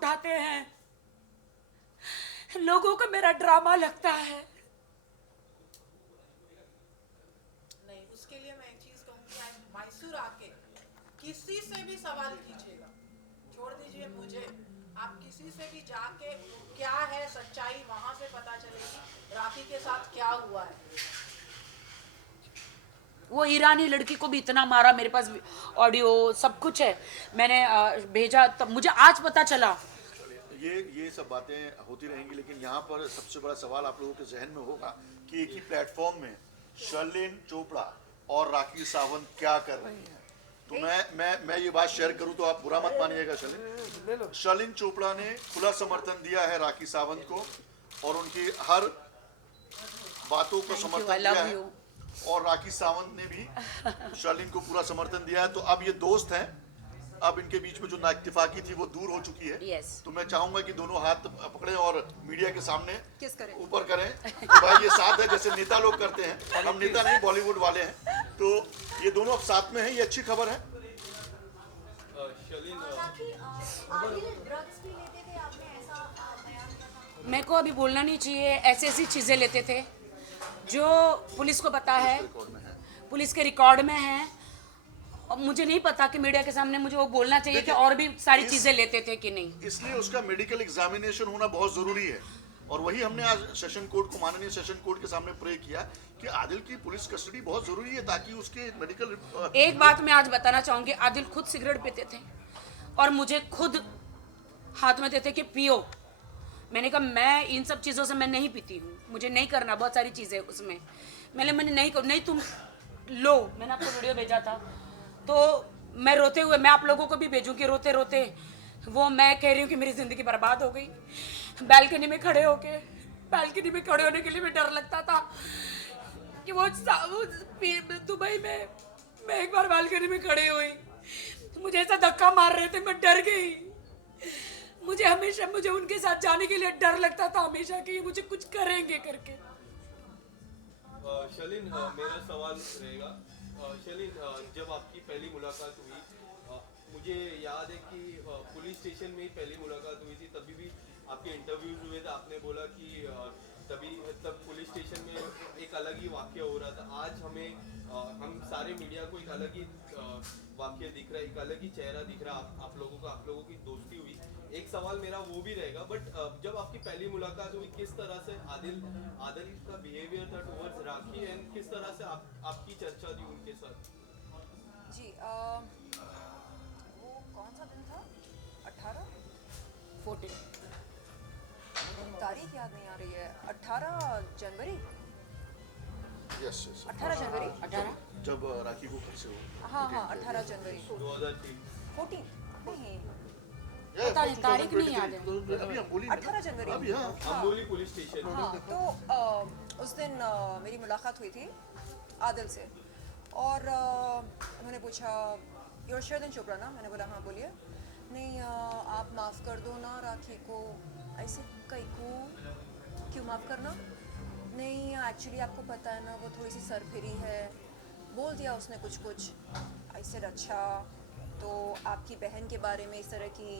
उठाते हैं, लोगों को मेरा ड्रामा लगता है। नहीं, उसके लिए मैं एक चीज कहूँगी, आप मैसूर आके किसी से भी सवाल कीजिएगा, छोड़ दीजिए मुझे, आप किसी से भी जाके क्या है सच्चाई वहां से पता चलेगी राखी के साथ क्या हुआ है। वो ईरानी लड़की को भी इतना मारा, मेरे पास ऑडियो सब कुछ है, मैंने भेजा, तब मुझे आज पता चला। ये सब बातें होती रहेंगी, लेकिन यहाँ पर सबसे बड़ा सवाल आप लोगों के जहन में होगा कि एक ही प्लेटफॉर्म में शर्लिन चोपड़ा और राखी सावंत क्या कर रही हैं। तो मैं ये बात शेयर करूं तो आप बुरा मत मानिएगा। शर्लिन चोपड़ा ने खुला समर्थन दिया है राखी सावंत को और उनकी हर बातों को समर्थन दिया है, और राखी सावंत ने भी शर्लिन को पूरा समर्थन दिया है। तो अब ये दोस्त हैं, अब इनके बीच में जो नाइत्तेफाकी थी वो दूर हो चुकी है। yes. तो मैं चाहूंगा कि दोनों हाथ पकड़ें और मीडिया के सामने किस करें? ऊपर करें कि भाई ये साथ है, जैसे नेता लोग करते हैं। हम नेता नहीं, बॉलीवुड वाले हैं। तो ये दोनों अब साथ में हैं, ये अच्छी खबर है। मेरे को अभी बोलना नहीं चाहिए, ऐसी ऐसी चीज़ें लेते थे जो पुलिस को पता है, पुलिस के रिकॉर्ड में है, और मुझे नहीं पता कि मीडिया के सामने मुझे वो बोलना चाहिए कि और भी सारी चीज़ें लेते थे कि नहीं। इसलिए उसका मेडिकल एग्जामिनेशन होना बहुत जरूरी है, और वही हमने आज सेशन कोर्ट को, माननीय सेशन कोर्ट के सामने प्रे किया कि आदिल की पुलिस कस्टडी बहुत जरूरी है ताकि उसके मेडिकल। एक बात मैं आज बताना चाहूंगी, आदिल खुद सिगरेट पीते थे और मुझे खुद हाथ में देते कि पियो। मैंने कहा मैं इन सब चीज़ों से मैं नहीं पीती हूँ, मुझे नहीं करना, बहुत सारी चीज़ें उसमें मैंने नहीं तुम लो। मैंने आपको वीडियो भेजा था, तो मैं रोते हुए, मैं आप लोगों को भी भेजूंगी, रोते रोते वो मैं कह रही हूँ कि मेरी ज़िंदगी बर्बाद हो गई। बालकनी में खड़े होके, बालकनी में खड़े होने के लिए भी डर लगता था कि वो दुबई में मैं एक बार बालकनी में खड़ी हुई, मुझे ऐसा धक्का मार रहे थे, मैं डर गई। मुझे उनके साथ जाने के लिए डर लगता था हमेशा कि ये मुझे कुछ करेंगे करके। शर्लिन, मेरा सवाल रहेगा, शर्लिन, जब आपकी पहली मुलाकात हुई, मुझे याद है कि पुलिस स्टेशन में ही पहली मुलाकात हुई थी, तभी भी आपके इंटरव्यूज हुए थे, आपने बोला कि तब पुलिस स्टेशन में एक अलग ही वाक्य हो रहा था। आज हम सारे मीडिया को एक अलग ही वाक्य दिख रहा है, एक अलग ही चेहरा दिख रहा है आप लोगों का, आप लोगों की दोस्ती हुई। एक सवाल मेरा वो भी रहेगा, बट जब आपकी पहली मुलाकात हुई, किस तरह से आदिल का बिहेवियर था टुवर्ड्स राखी, एंड किस तरह से आपकी चर्चा थी उनके साथ? जी, वो कौन सा दिन था? 18 14 तारीख याद नहीं आ रही है। 18 जनवरी। यस 18 जनवरी 18 जब राखी को घर से हो। हाँ हाँ 18 जनवरी 2003। 14 नहीं, पता नहीं, तारीख नहीं याद है। अभी हम बोली 18 जनवरी। अभी हाँ अम्बोली पुलिस स्टेशन। हाँ, तो उस दिन मेरी मुलाकात हुई थी आदिल से, और उन्होंने पूछा योर शर्लिन चोपड़ा ना? मैंने बोला हाँ बोलिए। नहीं, आप माफ़ कर दो ना राखी को। ऐसे कई को क्यों माफ़ करना? नहीं, एक्चुअली आपको पता है ना, वो थोड़ी सी सरफिरी है। बोल दिया उसने कुछ कुछ। ऐसे अच्छा, तो आपकी बहन के बारे में इस तरह की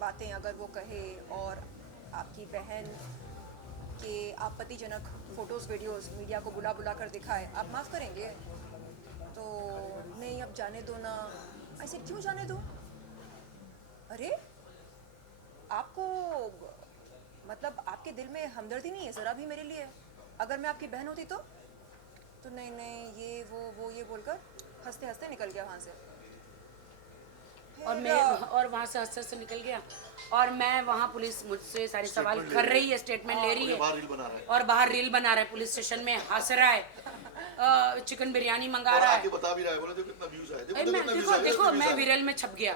बातें अगर वो कहे और आपकी बहन के आपत्तिजनक फ़ोटोज़ वीडियोज़ मीडिया को बुला बुला कर दिखाए, आप माफ़ करेंगे? तो नहीं, अब जाने दो ना। ऐसे क्यों जाने दो? अरे आपको मतलब आपके दिल में हमदर्दी नहीं है ज़रा भी मेरे लिए? अगर मैं आपकी बहन होती तो नहीं नहीं, ये वो ये बोलकर हंसते हंसते निकल गया वहाँ से। और मैं और वहाँ से हंसते हंसते निकल गया, और मैं वहाँ पुलिस मुझसे सारे सवाल Statement कर ले रही है, स्टेटमेंट ले रही है, बाहर रील बना रहा है और बाहर रील बना रहा है, पुलिस स्टेशन में हंस रहा है, चिकन बिरयानी मंगा और रहा है। आके बता भी रहा है, बोले देखो कितना व्यूज आया, अरे मैं देखो मैं विरल में छप गया,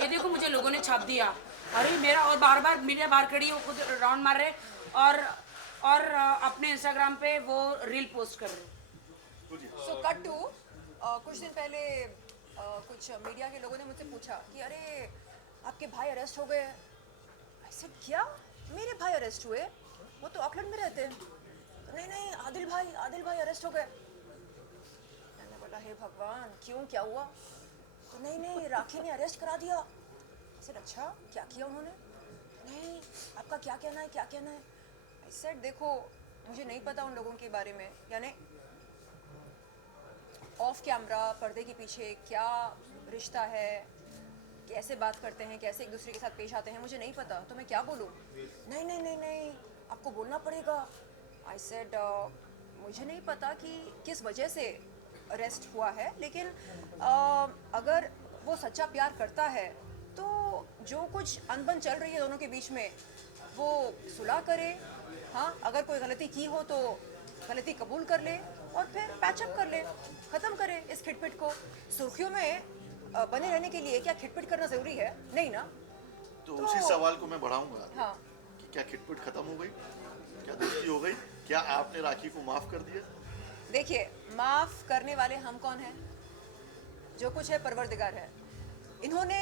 ये देखो मुझे लोगों ने छाप दिया। अरे मेरा, और बार बार मीडिया बाहर खड़ी हो, खुद राउंड मार रहे, और अपने इंस्टाग्राम पे वो रील पोस्ट कर रहे। सो कट टू कुछ दिन पहले कुछ मीडिया के लोगों ने मुझसे पूछा कि अरे आपके भाई अरेस्ट हो गए। ऐसे क्या मेरे भाई अरेस्ट हुए? वो तो ऑकलैंड में रहते हैं। नहीं नहीं, आदिल भाई अरेस्ट हो गए। मैंने बोला हे भगवान, क्यों, क्या हुआ? तो नहीं नहीं, राखी ने अरेस्ट करा दिया। सर अच्छा, क्या किया उन्होंने? आपका क्या कहना है, क्या कहना है? आई सेड देखो मुझे नहीं पता उन लोगों के बारे में, यानी ऑफ कैमरा पर्दे के पीछे क्या रिश्ता है, कैसे बात करते हैं, कैसे एक दूसरे के साथ पेश आते हैं, मुझे नहीं पता, तो मैं क्या बोलूँ? नहीं नहीं नहीं नहीं, आपको बोलना पड़ेगा। आई सेड मुझे नहीं पता कि किस वजह से अरेस्ट हुआ है, लेकिन अगर वो सच्चा प्यार करता है तो जो कुछ अनबन चल रही है दोनों के बीच में वो सुलह करे। हाँ, अगर कोई गलती की हो तो गलती कबूल कर ले और फिर पैचअप कर ले, ख़त्म करे इस खिटपिट को। सुर्खियों में बने रहने के लिए क्या खिटपिट करना ज़रूरी है? नहीं ना। तो उसी सवाल को मैं बढ़ाऊंगा हाँ, कि क्या खिटपिट खत्म हो गई, क्या दोस्ती हो गई, क्या आपने राखी को माफ कर दिया? देखिए माफ़ करने वाले हम कौन हैं? जो कुछ है परवरदिगार है। इन्होंने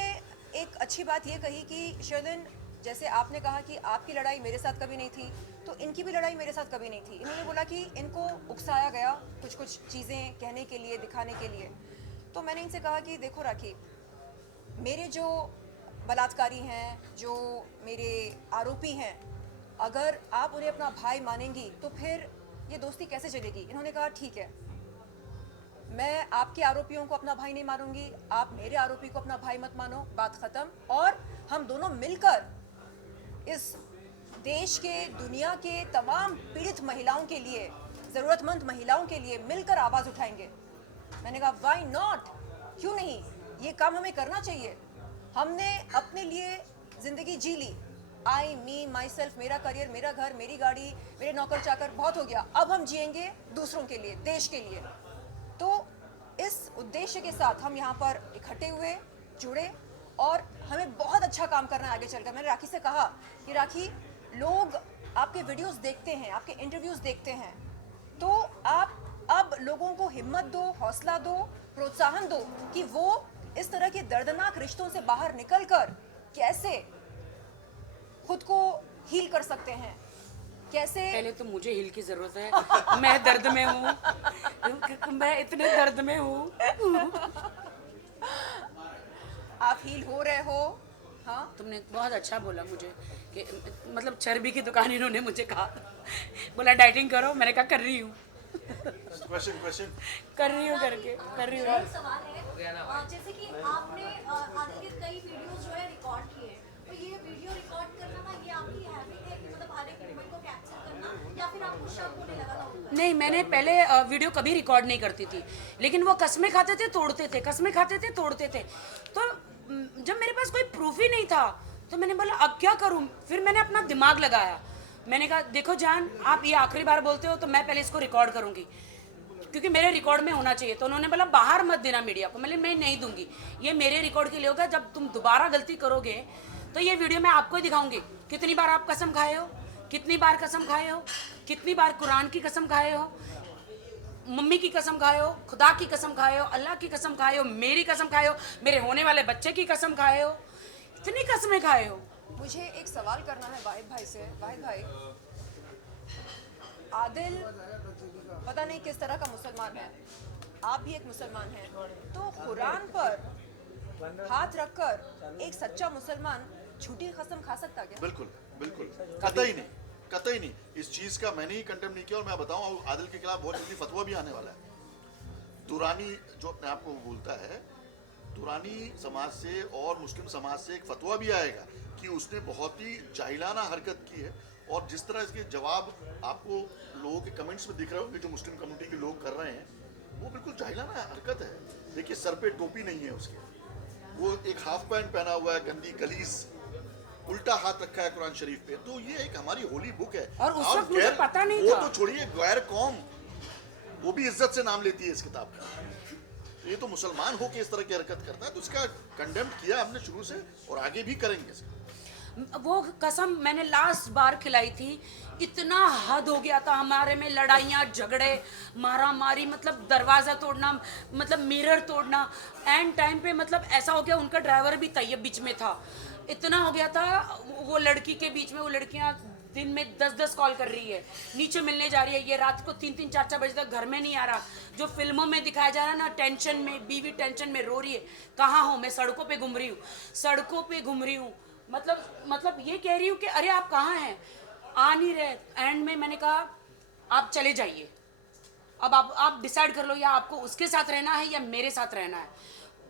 एक अच्छी बात ये कही कि शर्लिन, जैसे आपने कहा कि आपकी लड़ाई मेरे साथ कभी नहीं थी, तो इनकी भी लड़ाई मेरे साथ कभी नहीं थी। इन्होंने बोला कि इनको उकसाया गया कुछ कुछ चीज़ें कहने के लिए, दिखाने के लिए। तो मैंने इनसे कहा कि देखो राखी, मेरे जो बलात्कारी हैं, जो मेरे आरोपी हैं, अगर आप उन्हें अपना भाई मानेंगी तो फिर ये दोस्ती कैसे चलेगी? इन्होंने कहा ठीक है, मैं आपके आरोपियों को अपना भाई नहीं मानूंगी, आप मेरे आरोपी को अपना भाई मत मानो, बात ख़त्म। और हम दोनों मिलकर इस देश के, दुनिया के तमाम पीड़ित महिलाओं के लिए, ज़रूरतमंद महिलाओं के लिए मिलकर आवाज़ उठाएंगे। मैंने कहा व्हाई नॉट, क्यों नहीं, ये काम हमें करना चाहिए। हमने अपने लिए ज़िंदगी जी ली, आई मी माई सेल्फ, मेरा करियर, मेरा घर, मेरी गाड़ी, मेरे नौकर चाकर, बहुत हो गया। अब हम जिएंगे दूसरों के लिए, देश के लिए। तो इस उद्देश्य के साथ हम यहाँ पर इकट्ठे हुए, जुड़े, और हमें बहुत अच्छा काम करना है आगे चलकर। मैंने राखी से कहा कि राखी, लोग आपके वीडियोस देखते हैं, आपके इंटरव्यूज़ देखते हैं, तो आप अब लोगों को हिम्मत दो, हौसला दो, प्रोत्साहन दो कि वो इस तरह के दर्दनाक रिश्तों से बाहर निकलकर कैसे खुद को हील कर सकते हैं, कैसे। पहले तो मुझे हील की जरूरत है, मैं दर्द में हूँ, मैं इतने दर्द में हूँ। आप हील हो रहे हो। हाँ, तुमने बहुत अच्छा बोला मुझे कि मतलब चर्बी की दुकान इन्होंने मुझे कहा, बोला डाइटिंग करो, मैंने कहा कर रही हूँ, क्वेश्चन कर रही हूँ, करके कर रही हूँ। सवाल है, जैसे कि आपने आदिल के कई वीडियोस जो है रिकॉर्ड किए, तो ये वीडियो रिकॉर्ड करना ना, ये आपकी हैबिट है कि मतलब हर एक मोमेंट को कैप्चर करना, या फिर आपको शक होने लगा था? नहीं, मैंने पहले वीडियो कभी रिकॉर्ड नहीं करती थी, लेकिन वो कसमें खाते थे, तोड़ते थे, कसमें खाते थे, तोड़ते थे। तो जब मेरे पास कोई प्रूफ ही नहीं था तो मैंने बोला अब क्या करूं। फिर मैंने अपना दिमाग लगाया, मैंने कहा देखो जान, आप ये आखिरी बार बोलते हो तो मैं पहले इसको रिकॉर्ड करूंगी, क्योंकि मेरे रिकॉर्ड में होना चाहिए। तो उन्होंने बोला बाहर मत देना मीडिया को। मैं नहीं दूंगी, ये मेरे रिकॉर्ड के लिए होगा। जब तुम दोबारा गलती करोगे तो ये वीडियो मैं आपको ही दिखाऊंगी, कितनी बार आप कसम खाए हो, कितनी बार कसम खाए हो, कितनी बार कुरान की कसम खाए हो, मम्मी की कसम खाए हो, खुदा की कसम खाए हो, अल्लाह की कसम खाए हो, मेरी कसम खाए हो, मेरे होने वाले बच्चे की कसम खाए हो, इतनी कसमें खाए हो। मुझे एक सवाल करना है वाहिद भाई से। वाहिद भाई, आदिल पता नहीं किस तरह का मुसलमान है, आप भी एक मुसलमान हैं, तो कुरान पर हाथ रखकर एक सच्चा मुसलमान झूठी कसम खा सकता क्या? बिल्कुल बिल्कुल, कतई नहीं, कतई नहीं। इस चीज का मैंने ही कंडेम नहीं किया, और मैं बताऊं आदिल के खिलाफ बहुत जल्दी फतवा भी आने वाला है। दुरानी जो अपने आप को बोलता है, दुरानी समाज से और मुस्लिम समाज से एक फतवा भी आएगा कि उसने बहुत ही जाहिलाना हरकत की है। और जिस तरह इसके जवाब आपको लोगों के कमेंट्स में दिख रहे होंगे, जो मुस्लिम कम्युनिटी के लोग कर रहे हैं, वो बिल्कुल जाहिलाना हरकत है। देखिए सर पे टोपी नहीं है उसके, वो एक हाफ पैंट पहना हुआ है, गंदी गलीज, उल्टा हाथ रखा है कुरान शरीफ पे। तो ये एक हमारी होली बुक है, और उस वक्त मुझे पता नहीं वो था। तो छोड़िए, गैर कौम वो भी इज्जत से नाम लेती है इस किताब का। ये तो मुसलमान हो के इस तरह की हरकत करता है, तो इसका कंडेम किया हमने शुरू से और आगे भी करेंगे इसका। वो कसम मैंने लास्ट बार खिलाई थी, इतना हद हो गया था हमारे में, लड़ाइयाँ, झगड़े, मारा मारी, मतलब दरवाज़ा तोड़ना, मतलब मिरर तोड़ना। एंड टाइम पे मतलब ऐसा हो गया, उनका ड्राइवर भी तैयब बीच में था, इतना हो गया था। वो लड़की के बीच में, वो लड़कियाँ दिन में 10-10 कॉल कर रही है, नीचे मिलने जा रही है, ये रात को 3-3, 4-4 बजे तक घर में नहीं आ रहा। जो फिल्मों में दिखाया जा रहा है ना, टेंशन में, बीवी टेंशन में रो रही है, कहाँ हूँ मैं? सड़कों पे घूम रही हूँ, सड़कों पे घूम रही हूँ। मतलब ये कह रही हूँ कि अरे आप कहाँ हैं, आ नहीं रहे। एंड में मैंने कहा आप चले जाइए, अब आप डिसाइड कर लो, या आपको उसके साथ रहना है या मेरे साथ रहना है।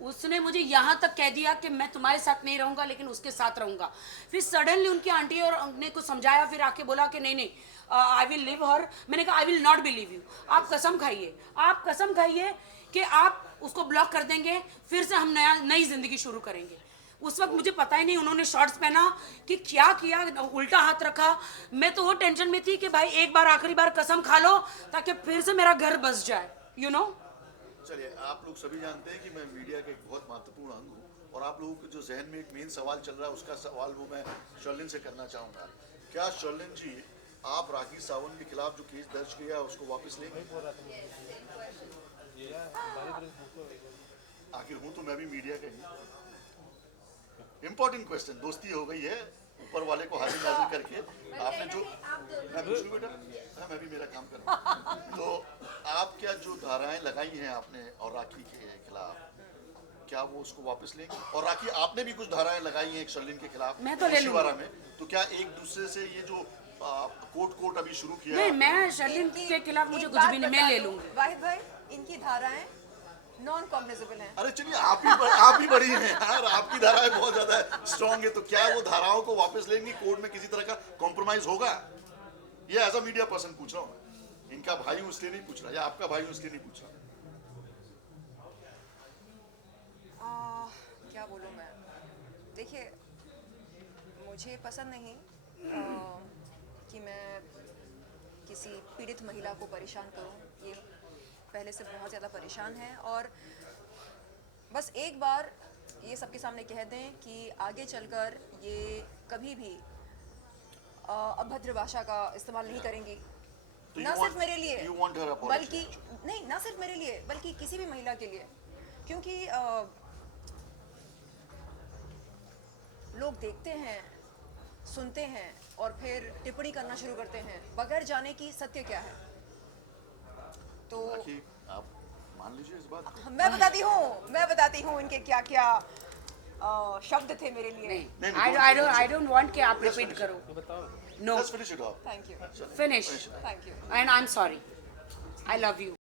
उसने मुझे यहाँ तक कह दिया कि मैं तुम्हारे साथ नहीं रहूँगा लेकिन उसके साथ रहूँगा। फिर सडनली उनकी आंटी और ने कुछ समझाया, फिर आके बोला कि नहीं आई विल लिव हर। मैंने कहा I will not believe you. आप कसम खाइए कि आप उसको ब्लॉक कर देंगे, फिर से हम नई जिंदगी शुरू करेंगे। उस वक्त मुझे पता ही नहीं, उन्होंने शॉर्ट्स पहना कि क्या किया, उल्टा हाथ रखा। मैं तो वो टेंशन में थी कि भाई एक बार आखिरी बार कसम खा लो ताकि फिर से मेरा घर बस जाए, यू नो। चलिए, आप लोग सभी जानते हैं कि मैं मीडिया का एक बहुत महत्वपूर्ण अंग हूँ, और आप लोगों के जो जहन में एक मेन सवाल चल रहा है उसका सवाल वो मैं शर्लिन से करना चाहूँगा। क्या शर्लिन जी आप राखी सावंत के खिलाफ जो केस दर्ज किया है उसको वापस लेंगे? आखिर हूँ तो मैं भी मीडिया का ही। इम्पोर्टेंट क्वेश्चन, दोस्ती हो गई है ऊपर वाले को हाजिर नाजिर करके। आपने जो मैं पूछ लूँ बेटा, हाँ मैं भी मेरा काम कर रहा हूँ। तो आप क्या जो धाराएं लगाई हैं आपने और राखी के खिलाफ, क्या वो उसको वापस लेंगे? और राखी आपने भी कुछ धाराएं लगाई हैं एक शर्लिन के खिलाफ, मैं तो ले लूंगी। शिवारा में, तो क्या एक दूसरे से ये जो कोर्ट अभी शुरू किया नहीं, है? मैं शर्लिन के खिलाफ मुझे एक कुछ बात भी नहीं, बता मैं ले दूं, लूंगी। वाहिद भाई, इनकी धाराएं नॉन कॉग्निजेबल हैं। अरे चलिए, आप ही बड़ी हैं यार, आपकी धाराएं बहुत ज्यादा स्ट्रांग है, तो क्या वो धाराओं को वापस लेंगी? कोर्ट में किसी तरह का कॉम्प्रोमाइज होगा? ये एज अ मीडिया पर्सन पूछ रहा हूँ मैं, इनका भाई हूँ इसलिए नहीं पूछ रहा, या आपका भाई हूँ इसलिए नहीं पूछ रहा। क्या बोलूँ मैं, देखिए मुझे पसंद नहीं कि मैं किसी पीड़ित महिला को परेशान करूं। ये पहले से बहुत ज़्यादा परेशान है, और बस एक बार ये सबके सामने कह दें कि आगे चलकर ये कभी भी अभद्र भाषा का इस्तेमाल नहीं करेंगी, तो ना सिर्फ मेरे लिए you want her apology? बल्कि नहीं, ना सिर्फ मेरे लिए बल्कि किसी भी महिला के लिए। क्योंकि लोग देखते हैं, सुनते हैं और फिर टिप्पणी करना शुरू करते हैं बगैर जाने की सत्य क्या है। तो राखी, आप मान लीजिए इस बात को। मैं बताती हूँ इनके क्या क्या शब्द थे मेरे लिए। नहीं, आई डोंट वांट कि आप रिपीट करो। No, Let's finish it off. Thank you, finish. Thank you. And I am sorry, I love you.